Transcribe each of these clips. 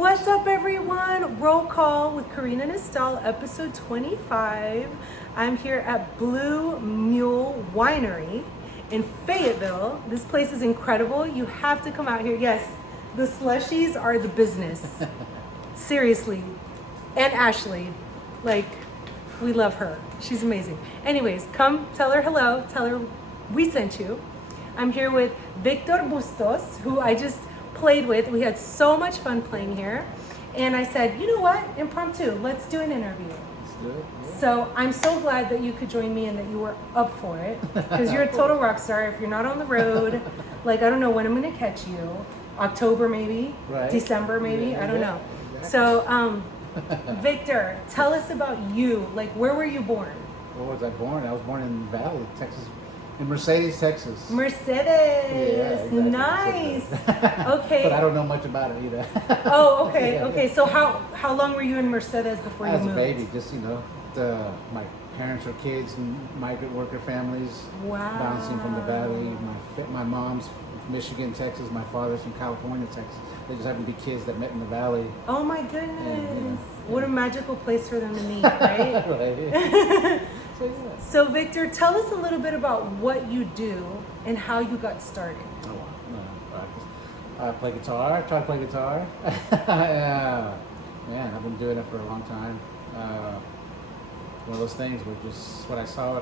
What's up, everyone? Roll call with Karina and Estelle, episode 25. I'm here at Blue Mule Winery in Fayetteville. This place is incredible. You have to come out here. Yes, the slushies are the business. Seriously. And Ashley, like, we love her. She's amazing. Anyways, come tell her hello. Tell her we sent you. I'm here with Victor Bustos, who I just played with. We had so much fun playing here. And I said, you know what? Impromptu. Let's do an interview. Let's do it. Yeah. So I'm so glad that you could join me and that you were up for it. Because you're a total rock star. If you're not on the road, like, I don't know when I'm going to catch you. October maybe? Right. December maybe? Yeah, I don't know. exactly. So, Victor, tell us about you. Like, where were you born? Where was I born? I was born in Valley, Texas. In Mercedes, Texas. Mercedes. Exactly. Nice. Okay. But I don't know much about it either. Oh, okay. Yeah. Okay. So how long were you in Mercedes before you As a moved? baby, just, my parents were kids and migrant worker families. Wow. Bouncing from the Valley. My mom's from Michigan, Texas. My father's from California, Texas. They just happened to be kids that met in the Valley. Oh my goodness. And, What a magical place for them to meet, right? Right. So, yeah. So Victor, tell us a little bit about what you do and how you got started. Oh, wow. I play guitar. Try to play guitar. Man, I've been doing it for a long time. One of those things where just what I saw.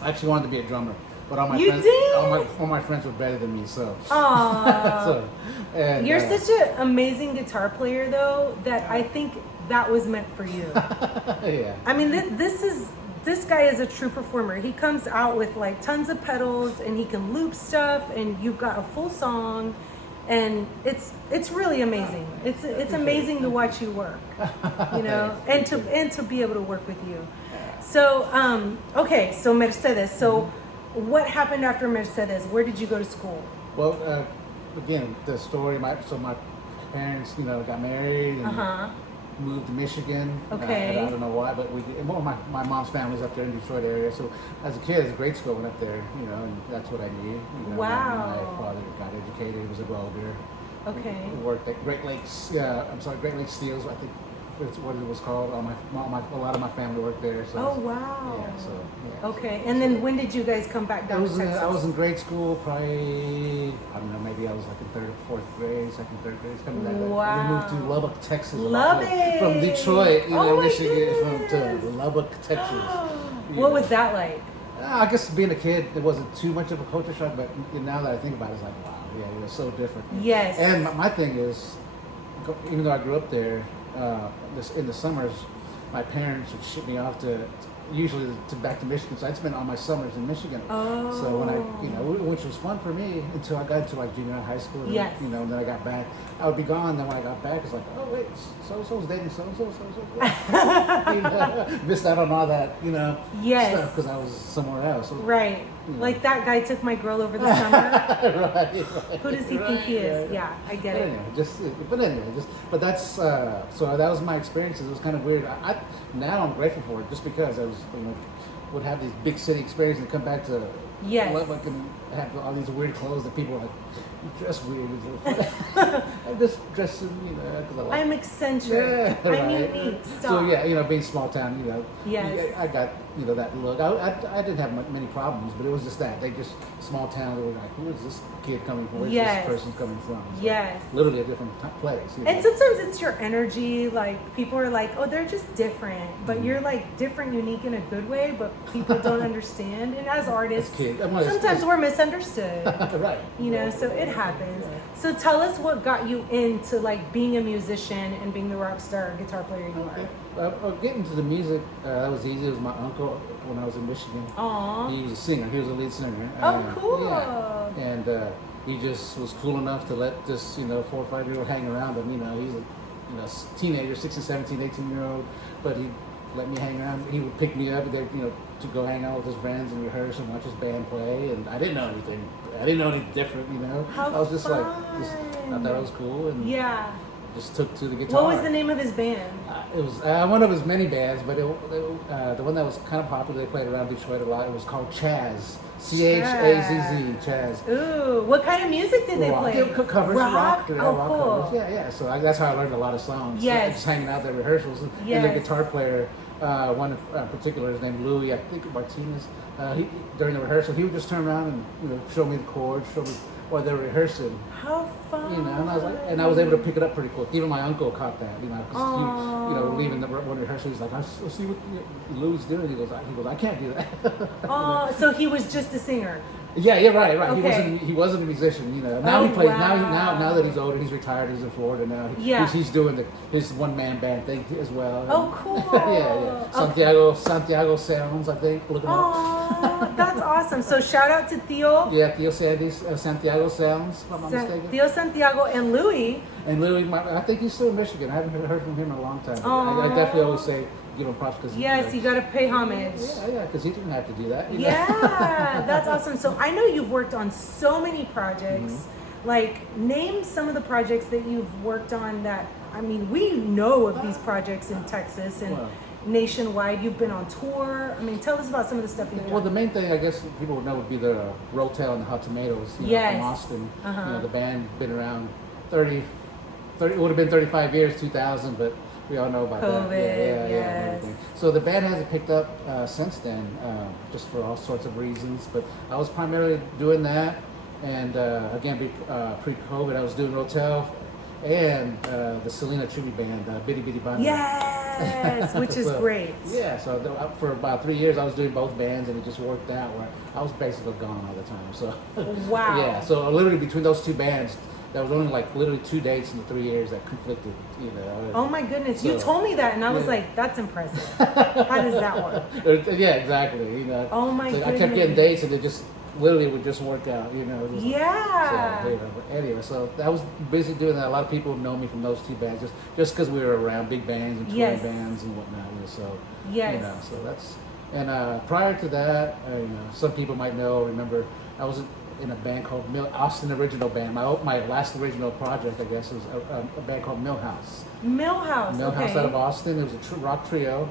I actually wanted to be a drummer, but all my You friends, did? all my friends were better than me. So, Aww. and, You're such an amazing guitar player, though, that I think that was meant for you. yeah. I mean, this guy is a true performer. He comes out with like tons of pedals and he can loop stuff, and you've got a full song, and it's really amazing. It's amazing to watch you work, you know, and to be able to work with you. So okay, so Mercedes. So what happened after Mercedes? Where did you go to school? Well, again, the story. My parents, got married and moved to Michigan. Okay. I don't know why, but my mom's family's up there in the Detroit area. So as a kid, as a grade school, went up there, and that's what I knew. Wow. My father got educated. He was a welder. Okay. He worked at Great Lakes. Great Lakes Steels. I think that's what it was called. A lot of my family worked there. So Oh wow. Yeah. So yeah. Okay, and then when did you guys come back down to Texas? I was in grade school, probably, I don't know, maybe I was like in third or fourth grade, second, third grade, coming back. Wow. We moved to Lubbock, Texas. Lubbock! From Detroit, Oh my Michigan, to goodness. Lubbock, Texas. What was that like? I guess being a kid, it wasn't too much of a culture shock, but now that I think about it, it's like, wow, yeah, it was so different. Yes. And my thing is, even though I grew up there, in the summers, my parents would ship me off back to Michigan. So I'd spend all my summers in Michigan. Oh. So when which was fun for me until I got into like junior high school. Yes. And then I got back. I would be gone. Then when I got back, it's like, oh wait, so-and-so's dating so-and-so. Missed out on all that, Yes. stuff because I was somewhere else. So, Right. Yeah. Like that guy took my girl over the summer. right. Who does he think he is? Right. Yeah, I get But it. anyway, but that's so that was my experiences. It was kind of weird. Now I'm grateful for it just because I was would have these big city experiences and come back to Yes. Lubbock and have all these weird clothes that people are like, you dress weird. I'm just dressing, because I like. I'm eccentric. Yeah, I'm right. unique. Stop. So yeah, being small town, Yes. I got that look. I didn't have many problems, but it was just that they just small town. They were like, who is this kid coming from? Where's Yes. this person coming from? So Yes. literally a different place. And sometimes it's your energy. Like people are like, oh, they're just different, but you're like different, unique in a good way. But people don't understand. And as artists, sometimes we're misunderstood. Right. So it happens. So tell us what got you into like being a musician and being the rock star guitar player you are. Getting to the music, that was easy. It was my uncle when I was in Michigan. Aww. He was a singer. He was a lead singer. Oh, cool. Yeah. And he just was cool enough to let this 4 or 5-year-old hang around him. He's a teenager, 16, 17, 18-year-old, but he let me hang around. He would pick me up to go hang out with his friends and rehearse and watch his band play. And I didn't know anything. I didn't know any different. How I was just fun. I thought it was cool. And Yeah. just took to the guitar. What was the name of his band? It was one of his many bands, but the one that was kind of popular, they played around Detroit a lot, it was called Chaz. Chazz. Chaz. Ooh, what kind of music did they play? Covers, rock. Oh, rock cool. covers. Yeah. So that's how I learned a lot of songs. Yes. Just hanging out at rehearsals. Yes. And the guitar player, one in particular, his name Louis, I think Martinez. During the rehearsal, he would just turn around and show me the chords, show me while they're rehearsing. How fun! And I was able to pick it up pretty quick. Even my uncle caught that, because leaving the one rehearsal, he's like, "I see what Lou's doing." He goes, "I can't do that." Oh, so he was just a singer. Yeah, right. Okay. He wasn't a musician, Now he plays. Wow. Now that he's older, he's retired. He's in Florida now. He's doing his one man band thing as well. Oh, cool. yeah. Santiago Sounds, I think. Look him up. Oh, that's awesome. So shout out to Theo. Yeah, Theo Sandy's Santiago Sounds, if I'm not mistaken. Theo Santiago and Louis. And Louis, I think he's still in Michigan. I haven't heard from him in a long time. I definitely always say give him props because you got to pay homage. Yeah, because he didn't have to do that. Yeah, that's awesome. So I know you've worked on so many projects. Mm-hmm. Like, name some of the projects that you've worked on that, we know of these projects in Texas and nationwide. You've been on tour. Tell us about some of the stuff you've done. Well, the main thing I guess people would know would be the Rotel and the Hot Tomatoes from Austin. Uh-huh. The band been around 30, it would have been 35 years, 2000, but we all know about COVID, that. yes. So the band hasn't picked up since then, just for all sorts of reasons. But I was primarily doing that, and again, pre-COVID, I was doing Rotel and the Selena Tribute Band, Bitty Bitty Banda. Yes, which is great. Yeah, so for about 3 years, I was doing both bands, and it just worked out where I was basically gone all the time. So wow. Yeah, so literally between those two bands, there was only literally 2 dates in the 3 years that conflicted, Oh my goodness, you told me that and I was like, that's impressive. How does that work? Yeah, exactly. Oh my goodness. I kept getting dates and it just literally would just work out, Yeah. So, anyway, so I was busy doing that. A lot of people know me from those two bands just because we were around big bands and touring bands and whatnot. So so that's prior to that, some people might remember I was in a band called Austin Original Band. My last original project, I guess, was a band called Millhouse. Millhouse Out of Austin. It was a rock trio.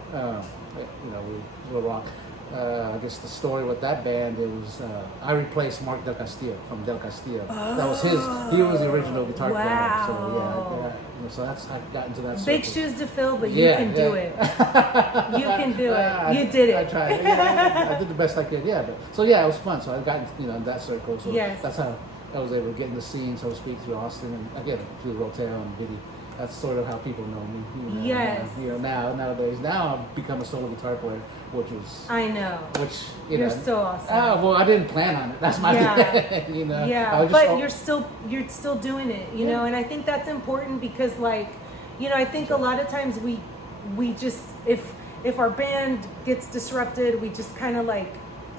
We were rock. I guess the story with that band, it was I replaced Mark Del Castillo from Del Castillo. That was he was the original guitar player. So so that's I got into that. Big shoes to fill, but you can do it. You can do it. You did it. I tried. I did the best I could. Yeah, it was fun. So I got in that circle. So that's how I was able to get in the scene, so to speak, through Austin and again through Rotel and Bitty. That's sort of how people know me. Yes. Nowadays, I've become a solo guitar player, which is. I know. Which you're so awesome. Oh well, I didn't plan on it. That's my thing. Yeah, but you're still doing it. And I think that's important because, I think a lot of times we just if our band gets disrupted, we just kind of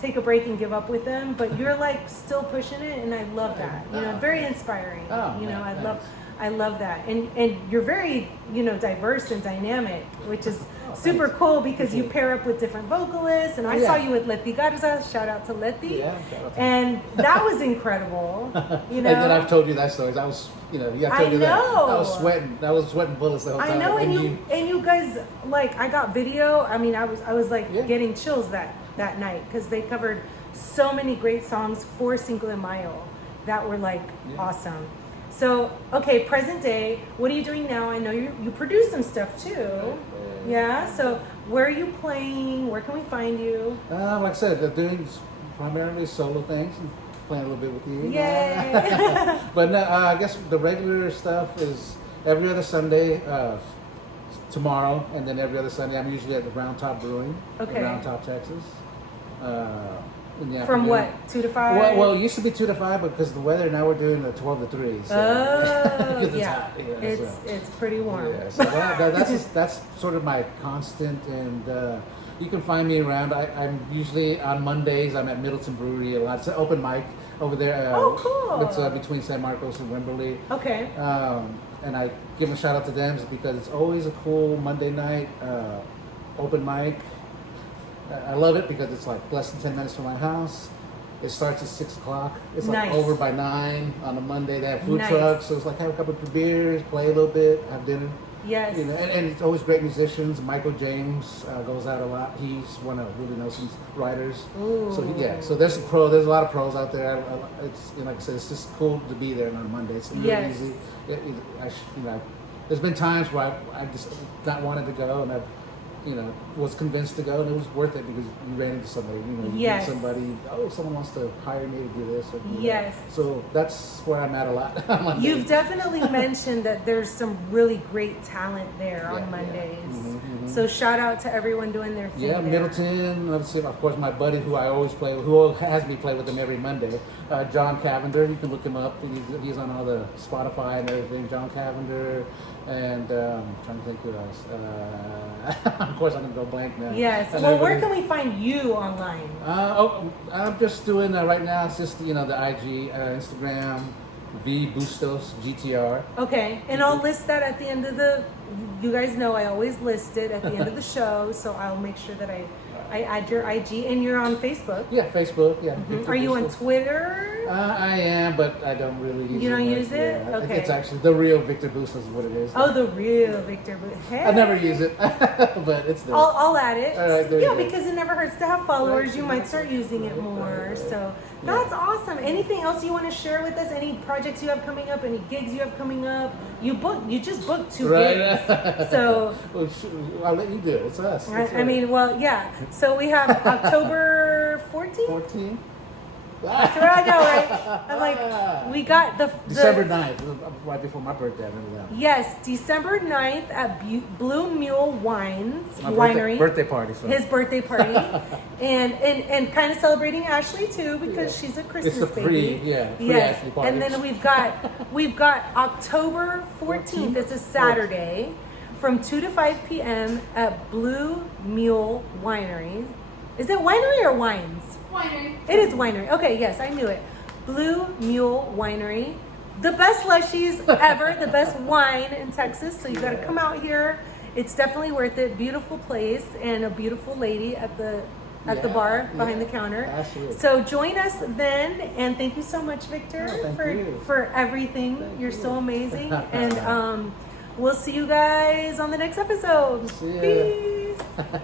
take a break and give up with them. But you're still pushing it, and I love that. Very inspiring. I love that. And you're very, diverse and dynamic, which is super cool because you pair up with different vocalists. And I saw you with Leti Garza. Shout out to Leti. Yeah, shout out to and that was incredible. And then I've told you that story. I was, I told you that. I was sweating bullets the whole time. I know, and you guys, I got video. I was getting chills that night because they covered so many great songs for Cinco de Mayo that were awesome. So, okay, present day, what are you doing now? I know you produce some stuff too. Yeah, so where are you playing? Where can we find you? Like I said, they're doing primarily solo things and playing a little bit with you. Yay! But I guess the regular stuff is every other Sunday, tomorrow, and then every other Sunday. I'm usually at the Round Top Brewing in Round Top, Texas. From what, 2 to 5? Well, it used to be 2 to 5, but because of the weather, now we're doing the 12 to 3. So, it's pretty warm. Yeah, so that's sort of my constant, and you can find me around. I'm usually on Mondays. I'm at Middleton Brewery a lot. It's an open mic over there. Cool. It's between San Marcos and Wimberley. Okay. And I give a shout out to them because it's always a cool Monday night open mic. I love it because it's less than 10 minutes from my house. It starts at 6 o'clock. It's like Nice. over by 9 on a Monday. They have food Nice. trucks, so it's like have a couple of beers, play a little bit, have dinner. Yes. You know, and it's always great musicians. Michael James goes out a lot. He's one of Willie Nelson's writers. Ooh. So there's there's a lot of pros out there. It's like I said, it's just cool to be there on a Monday. It's really Yes. easy. There's been times where I just not wanted to go, and I was convinced to go, and it was worth it because you ran into somebody. You Yes. meet somebody. Oh, someone wants to hire me to do this. Or do Yes. that. So that's where I'm at a lot on Mondays. You've definitely mentioned that there's some really great talent there Yeah, on yeah. Mondays. Mhm. So shout out to everyone doing their thing. Yeah, there. Middleton. Let's see, of course, my buddy who I always play with, who has me play with him every Monday, John Cavender. You can look him up. He's on all the Spotify and everything. John Cavender, and I'm trying to think who else. Of course, I'm gonna go blank now. Yes. And Well, where everybody- can we find you online? I'm just doing right now. It's just the IG, Instagram, Bustos GTR. Okay, and I'll list that at the end of the. You guys know I always list it at the end of the show, so I'll make sure that I add your IG, and you're on Facebook. Yeah, Facebook. Yeah. Are you on Bustos. Twitter? I am, but I don't really use it. You don't much. use it? Yeah. Okay. It's actually the real Victor Bustos is what it is. Oh, the real Victor. Hey. I never use it, but it's there. I'll add it. All right, there yeah, you go. because it never hurts to have followers. Right. You might start using it more. Right. So Yeah. that's awesome. Anything else you want to share with us? Any projects you have coming up? Any gigs you have coming up? You just booked 2 Right. gigs. So Well, I'll let you do it. It's us. I mean, well, yeah. So we have October 14th. 14. I know, right? I'm like, we got the December 9th, right before my birthday. I remember that. Yes, December 9th at Blue Mule My Winery. birthday party. So. His birthday party, and kind of celebrating Ashley too because Yeah. she's a Christmas It's the baby. free Yes, Ashley party. and then we've got October 14th. It's a Saturday, from 2 to 5 p.m. at Blue Mule Winery. Is it winery or wines? Winery. It is winery. Okay, yes, I knew it. Blue Mule Winery. The best slushies ever, the best wine in Texas. So you got to come out here. It's definitely worth it. Beautiful place and a beautiful lady at the bar behind the counter. Absolutely. So join us then, and thank you so much, Victor, Oh, thank you. for everything. You're so you. amazing, and we'll see you guys on the next episode. See ya. Peace.